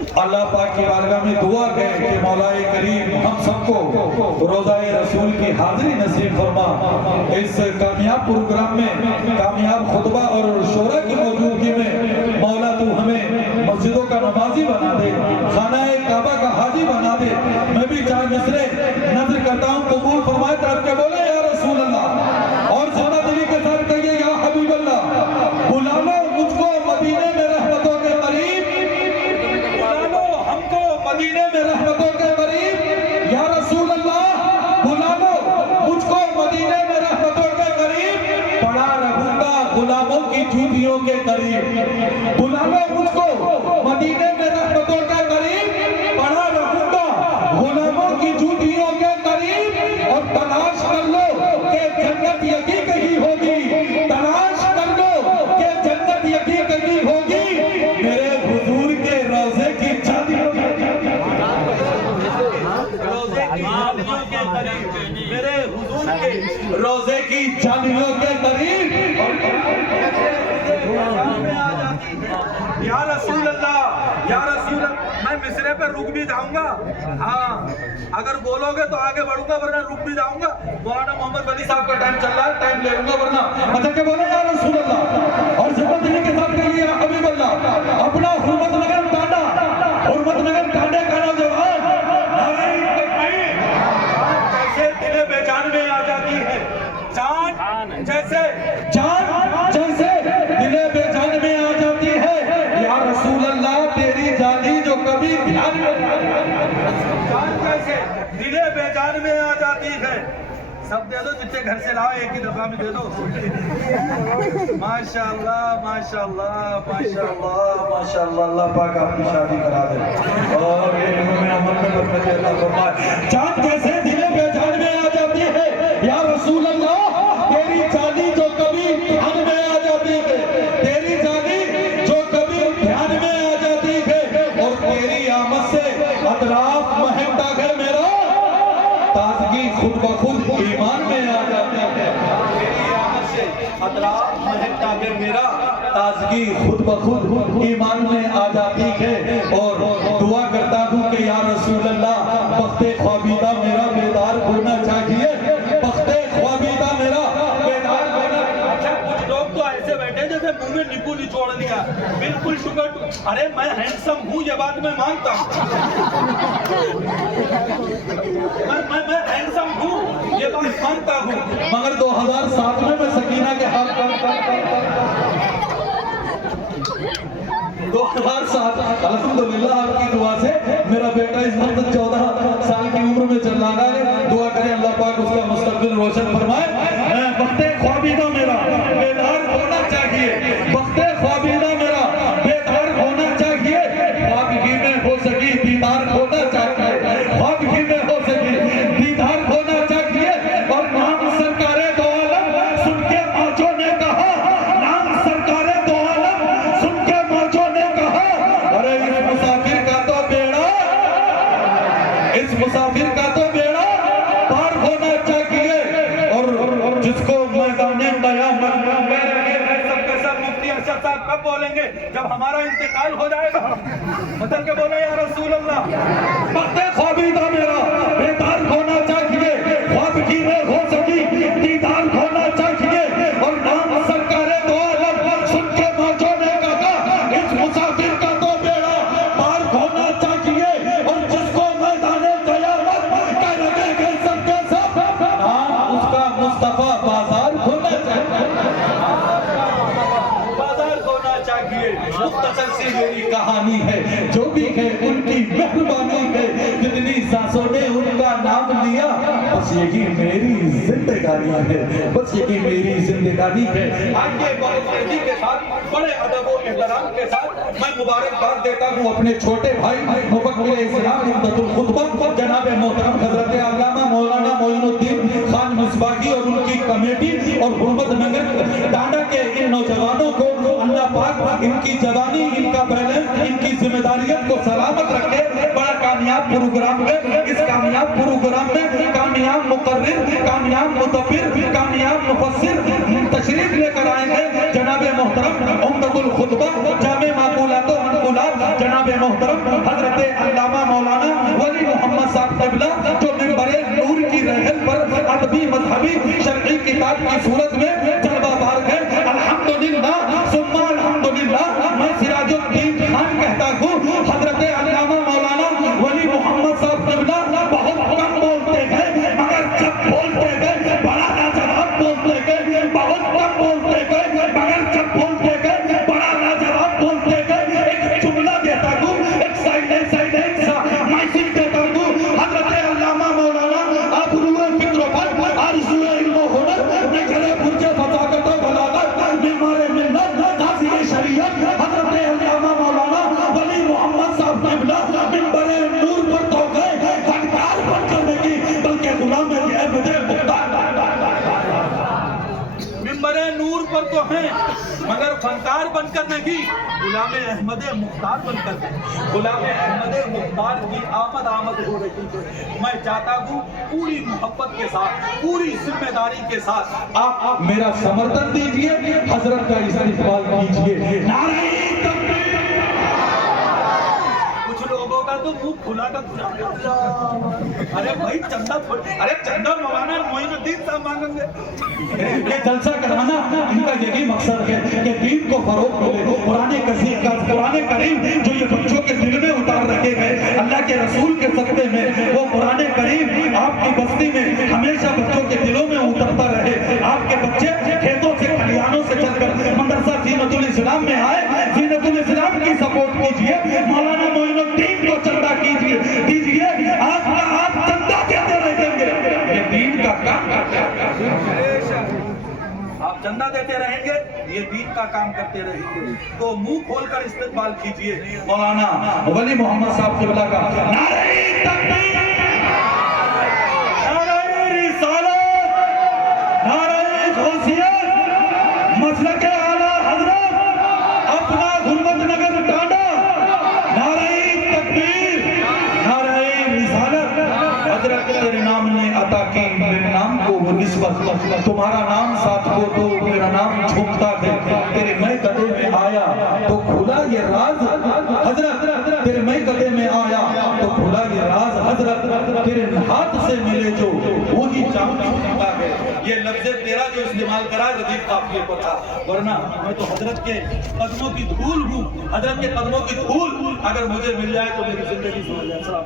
अल्लाह पाक की बारगाह में दुआ है कि मौलाए करीम हम सबको रोज़ाए रसूल की हाजिरी नसीब फरमा। इस कामयाब प्रोग्राम में कामयाब खुतबा और शोरा की मौजूदगी में मौला तू हमें मस्जिदों का नमाजी बना दे, खानाए काबा का हाजी बना दे। मैं भी चार मिसरे नजर करता हूँ, कबूल फरमाए। तरफ के बोले या रसूल अल्लाह, और जिंदा दिली के साथ कहिए या हबीब अल्लाह। बुला लो मुझको मदीने में रहमतों के करीब, बुला लो हमको मदीने में रहमतों के करीब। या रसूल अल्लाह बुला लो मुझको मदीने में रहमतों के करीब। पड़ा रहूंगा गुलामों की जूतियों के करीब। बुला लो मुझको मदीने में रहमतों के करीब, पड़ा रहूंगा गुलामों की जूतियों के करीब। और तलाश कर लो कि जन्नत यकी कहीं होगी, तलाश कर लो कि जन्नत यकी कहीं होगी। मेरे हुजूर के रोजे की चांदियों के करीब, मेरे हुजूर के रोजे की चांदियों के करीब। या रसूल अल्लाह, या रसूल अल्लाह। मैं मिसरे पे रुक भी जाऊंगा, हाँ अगर बोलोगे तो आगे बढ़ूंगा, वरना रुक भी जाऊंगा। मौलाना मोहम्मद वली साहब का टाइम चल रहा है, टाइम ले लूंगा, वरना मतलब के बोले या रसूल अल्लाह। और जिम्मत दिली के साथ कहिए या हबीब अल्लाह। अपना हुर्मत नगर टांडा, हुर्मत नगर टांडे का नौजवान जैसे दिले बेजान में आ जाती है, जान जैसे, जान जैसे दिले बेजान में आ जाती है। या रसूल अल्लाह तेरी जानी जो कभी ध्यान में, जान जैसे दिले बेजान में आ जाती है। सब दे दो, जितने घर से लाओ एक ही दफा में दे दो। माशाअल्लाह माशाअल्लाह माशाअल्लाह माशाअल्लाह। अल्लाह पाक आपकी शादी करा दे और ये में अमल में बरकत अल्लाह फरमाए। जान कैसे दिले बेजान में आ जाती है। या रसूल अल्लाह तेरी जानी जो कभी ध्यान में आ जाती है, तेरी जानी जो कभी ध्यान में आ जाती है। और तेरी आमद से अतराफ महकता है मेरा, ताजगी खुद ब खुद ईमान में आ जाती है। तेरी आमद से अतराफ महकता है मेरा, ताजगी खुद ब खुद ईमान में आ जाती है। और दुआ करता हूँ कि या रसूल अल्लाह वक्ते ख्वाबीदा मेरा बेदार होना चाहिए, वक्ते ख्वाबीदा मेरा बेदार होना। अच्छा कुछ लोग तो ऐसे बैठे जैसे मुंह में नींबू निचोड़ दिया, बिल्कुल शुगर। अरे मैं हैंडसम हूँ, ये बात मैं मानता हूँ। मैं हैंडसम हूँ, ये बात मानता हूँ, मगर 2007 में मैं सकीना के हाथ 2007 अल्हम्दुलिल्लाह आपकी दुआ से मेरा बेटा इस वक्त 14 साल की उम्र में चल रहा है। दुआ करें अल्लाह पाक उसका मुस्तकबिल रोशन फरमाए। वक्ते ख्वाबीदा मेरा बेदार होना चाहिए, वक्ते ख्वाबीदा मेरा बेदार होना चाहिए। ख्वाब ही में हो सकी दीदार होना चाहिए, ख्वाब ही में हो सकी दीदार होना चाहिए। और नाम सरकारे दो आलम सुन के मौजों ने कहा, नाम सरकारे दो आलम सुन के मौजों ने कहा, अरे इस मुसाफिर का तो बेड़ा, इस मुसाफिर का तो बेड़ा पार होना चाहिए। और जिसको मैदाने कयामत सबके सब मुफ्ती अरशद साहब कब बोलेंगे, जब हमारा इंतकाल हो जाएगा। मतलब के बोले या रसूल अल्लाह वक्ते ख्वाबीदा मेरा बेदार होना चाहिए, ख्वाब की में हो सकी दीदार होना चाहिए। और नाम सरकारे दो आलम सुन के मौजों ने कहा, इस मुसाफिर का तो बेड़ा पार होना चाहिए। और जिसको मैदाने कयामत कह रखे सबके सब, नाम उसका मुस्तफा बाजार होना चाहिए, बाजार होना चाहिए। मुख्तसर सी मेरी कहानी है, जो भी है उनकी मेहरबानी है। जितनी सांसों ने उनका नाम लिया, बस यही मेरी जिंदगानी है, बस यही मेरी जिंदगानी है। आगे बहुत तेजी के साथ, बड़े अदब व एहतराम के साथ मैं मुबारकबाद देता हूँ अपने छोटे भाई मुफक्किर इस्लाम इम्दतुल खुतबा जनाब मोहतरम हजरत अल्लामा मौलाना मोइनुद्दीन खान मिसबाही और उनकी कमेटी और हुर्मत नगर टांडा के इन नौजवानों को अल्लाह पाक इनकी जवानी, इनका बैलेंस, इनकी जिम्मेदारियत को सलामत रखे। बड़ा कामयाब प्रोग्राम है। इस कामयाब प्रोग्राम में कामयाब मुकर्रिर, कामयाब मुदब्बिर, कामयाब मुफस्सिर तशरीफ लेकर आएंगे जनाबे मोहतरम उम्दतुल खुतबा जामे माकूलात व मनकूलात जनाबे मोहतरम हजरत अल्लामा मौलाना वली मोहम्मद साहब क़िबला, जो मिंबरे नूर की रहल पर अदबी मजहबी शरई किताब की सूरत में जलवा बार है। अल्हम्दुलिल्लाह सुम्मा अल्हम्दुलिल्लाह। मैं सिराजुद्दीन खान कहता हूँ हजरत अल्लामा मौलाना वली मोहम्मद साहब क़िबला बहुत कम बोलते हैं, मगर जब बोलते गए बड़ा लाजवाब बोलते गए, बहुत कम बोलते गए मगर जब बोलते गए बड़ा लाजवाब बोलते गए। एक जुमला देता हूँ, एक साइलेंस मैसेज देता हूँ। हजरत अल्लामा मौलाना आप रूए फिक्र पर आरज़ूए इल्म हुनर में चले पुरजे फसाकत व बलागत बीमारे मिल्लत नाज़िर शरीयत हजरत अल्लामा मौलाना वली मोहम्मद साहब क़िबला मिंबरे नूर पर तो गए फनकार बनकर नहीं, बल्कि गुलाम अहमद मुख्तार। मिंबरे नूर पर तो हैं मगर फनकार बनकर नहीं, गुलाम अहमद मुख्तार बनकर हैं। गुलाम अहमद मुख्तार की आमद हो रही है। मैं चाहता हूँ पूरी मोहब्बत के साथ, पूरी जिम्मेदारी के साथ आप मेरा समर्थन दीजिए, हजरत का इस्तेमाल कीजिए। नारे तकबीर। कुछ लोगों का तो मुंह खुला का अरे भाई चंदा, अरे चंदा मौलाना मोइनुद्दीन साहब मांगेंगे। ये जलसा करवाना इनका यही मकसद है कि दीन को फरोग मिले। कुरान करीम जो ये बच्चों के दिल में उतार रखे हैं अल्लाह के रसूल के सदक़े में, वो कुरान करीम आपकी बस्ती में हमेशा बच्चों के दिलों में उतरता रहे। आपके बच्चे खेतों से खलिहानों से चलकर मदरसा ज़ीनतुल इस्लाम में आए। ज़ीनतुल इस्लाम की सपोर्ट कीजिए, मौलाना मोइनुद्दीन को चंदा दीजिए, आप चंदा देते रहेंगे। ये दीन का काम आप चंदा देते रहेंगे, ये दीन का काम करते रहेंगे। तो मुंह खोलकर इस्तेमाल कीजिए मौलाना वली मोहम्मद साहब क़िबला का। नारे तकबीर, नारे रिसालत, नारे गौसियत, मसलके आला हज़रत, अपना गुरबतनगर टांडा। नारे तकबीर, नारे रिसालत। हज़रत तेरे नाम ने अता की मेरे नाम को वो निस्बत, तुम्हारा नाम साथ को तो मेरा नाम झूमता है। तेरे मैं कदे में आया तो खुला ये राज हजरत, तेरे मैं कदे में आया तो खुला ये राज हजरत, तेरे हाथ से मिले जो वही जाम छूटता है। ये लफ्ज़ तेरा जो इस्तेमाल करा रदीफ काफिले पर था, वरना मैं तो हजरत के कदमों की धूल हूँ। हजरत के कदमों की धूल अगर मुझे मिल जाए तो मेरी जिंदगी समझ जाए।